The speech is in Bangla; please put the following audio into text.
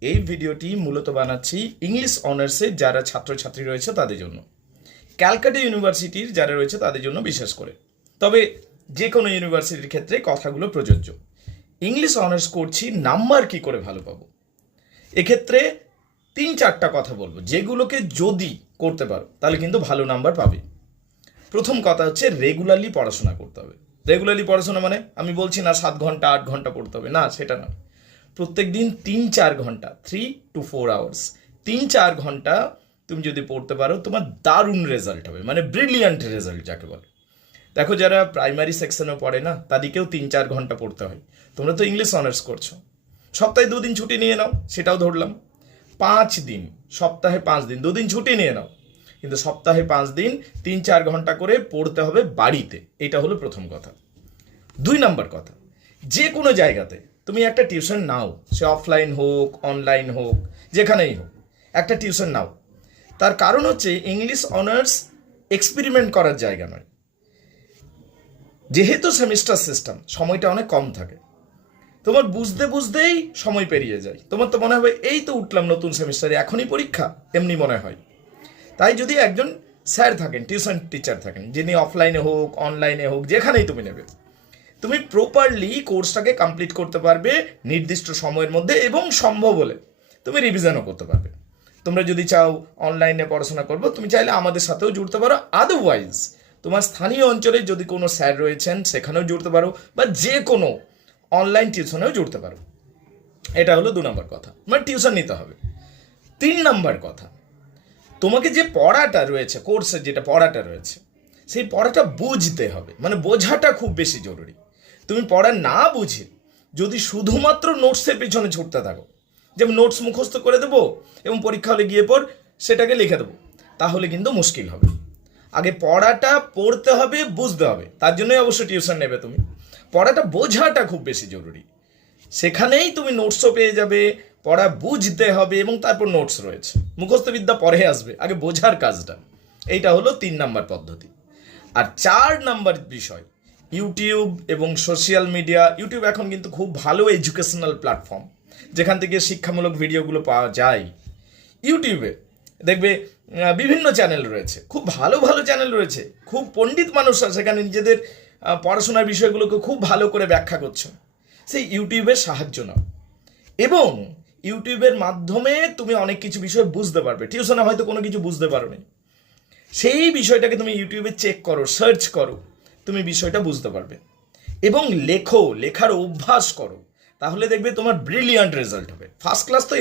এই ভিডিওটি মূলত বানাচ্ছি ইংলিশ অনার্সের যারা ছাত্রছাত্রী রয়েছে তাদের জন্য। ক্যালকাটা ইউনিভার্সিটির যারা রয়েছে তাদের জন্য বিশেষ করে। তবে যে কোনো ইউনিভার্সিটির ক্ষেত্রে কথাগুলো প্রযোজ্য। ইংলিশ অনার্স করছি নাম্বার কি করে ভালো পাবো? এক্ষেত্রে তিন চারটা কথা বলব। যেগুলোকে যদি করতে পারো, তাহলে কিন্তু ভালো নাম্বার পাবে। প্রথম কথা হচ্ছে রেগুলারলি পড়াশোনা করতে হবে। রেগুলারলি পড়াশোনা মানে আমি বলছি না সাত ঘণ্টা, আট ঘণ্টা পড়তে হবে। না, সেটা না। প্রত্যেক দিন তিন চার ঘণ্টা থ্রি টু ফোর আওয়ার্স তিন চার ঘণ্টা তুমি যদি পড়তে পারো, তোমার দারুণ রেজাল্ট হবে মানে ব্রিলিয়ান্ট রেজাল্ট যাকে বলে। দেখো যারা প্রাইমারি সেকশনে পড়ে না, তাদেরকেও তিন চার ঘণ্টা পড়তে হয়। তোমরা তো ইংলিশ অনার্স করছ। সপ্তাহে দুদিন ছুটি নিয়ে নাও, সেটাও ধরলাম। পাঁচ দিন, সপ্তাহে পাঁচ দিন, দুদিন ছুটি নিয়ে নাও। কিন্তু সপ্তাহে পাঁচ দিন, তিন চার ঘণ্টা করে পড়তে হবে বাড়িতে। এটা হলো প্রথম কথা। দুই নাম্বার কথা, যে কোনো জায়গাতে তুমি একটা টিউশন নাও, সে অফলাইন হোক অনলাইন হোক, যেখানেই হোক, একটা টিউশন নাও। তার কারণ হচ্ছে ইংলিশ অনার্স এক্সপেরিমেন্ট করার জায়গা নয়। যেহেতু সেমিস্টার সিস্টেম সময়টা অনেক কম থাকে। তোমার বুঝতে বুঝতেই সময় পেরিয়ে যায়। তোমার তো মনে হবে, এই তো উঠলাম নতুন সেমিস্টারে এখনই পরীক্ষা? এমনি মনে হয়। তাই যদি একজন স্যার থাকেন, টিউশন টিচার থাকেন, যিনি অফলাইনে হোক অনলাইনে হোক, যেখানেই তুমি নেবে তুমি প্রপারলি কোর্সটাকে কমপ্লিট করতে পারবে নির্দিষ্ট সময়ের মধ্যে এবং সম্ভব হলে। তুমি রিভিশনও করতে পারবে। তোমরা যদি চাও অনলাইনে পড়াশোনা করব, তুমি চাইলে আমাদের সাথেও জুড়তে পারো। আদারওয়াইজ তোমার স্থানীয় অঞ্চলে যদি কোনো স্যার রয়েছেন, সেখানেও জুড়তে পারো বা যে কোনো অনলাইন টিউশনেও জুড়তে পারো। এটা হলো দু নম্বর কথা। মানে টিউশন নিতে হবে। তিন নম্বর কথা, তোমাকে যে পড়াটা রয়েছে কোর্সের যেটা পড়াটা রয়েছে, সেই পড়াটা বুঝতে হবে। মানে বোঝাটা খুব বেশি জরুরি। তুমি পড়া না বুঝে যদি শুধুমাত্র নোটসের পিছনে ছুটতে থাকো, যেমন নোটস মুখস্থ করে দেবো এবং পরীক্ষা হলে গিয়ে পর সেটাকে লিখে দেবো, তাহলে কিন্তু মুশকিল হবে। আগে পড়াটা পড়তে হবে, বুঝতে হবে, তার জন্যই অবশ্য টিউশন নেবে তুমি। পড়াটা বোঝাটা খুব বেশি জরুরি। সেখানেই তুমি নোটসও পেয়ে যাবে, পড়া বুঝতে হবে এবং তারপর নোটস রয়েছে। মুখস্থ বিদ্যা পরে আসবে, আগে বোঝার কাজটা। এইটা হলো তিন নাম্বার পদ্ধতি। আর চার নাম্বার বিষয় ইউটিউব এবং সোশ্যাল মিডিয়া, ইউটিউব এখন কিন্তু খুব ভালো এডুকেশনাল প্ল্যাটফর্ম যেখান থেকে শিক্ষামূলক ভিডিওগুলো পাওয়া যায়। ইউটিউবে দেখবে বিভিন্ন চ্যানেল রয়েছে, খুব ভালো ভালো চ্যানেল রয়েছে, খুব পণ্ডিত মানুষরা সেখানে নিজেদের পড়াশোনার বিষয়গুলোকে খুব ভালো করে ব্যাখ্যা করছে। সেই ইউটিউবের সাহায্য নাও। এবং ইউটিউবের মাধ্যমে তুমি অনেক কিছু বিষয় বুঝতে পারবে। টিউশনে হয়তো কোনো কিছু বুঝতে পারো সেই বিষয়টাকে তুমি ইউটিউবে চেক করো সার্চ করো। তুমি বিষয়টা বুঝতে পারবে। এবং লেখো, লেখার অভ্যাস করো। তাহলে দেখবে তোমার ব্রিলিয়ান্ট রেজাল্ট হবে। ফার্স্ট ক্লাস তো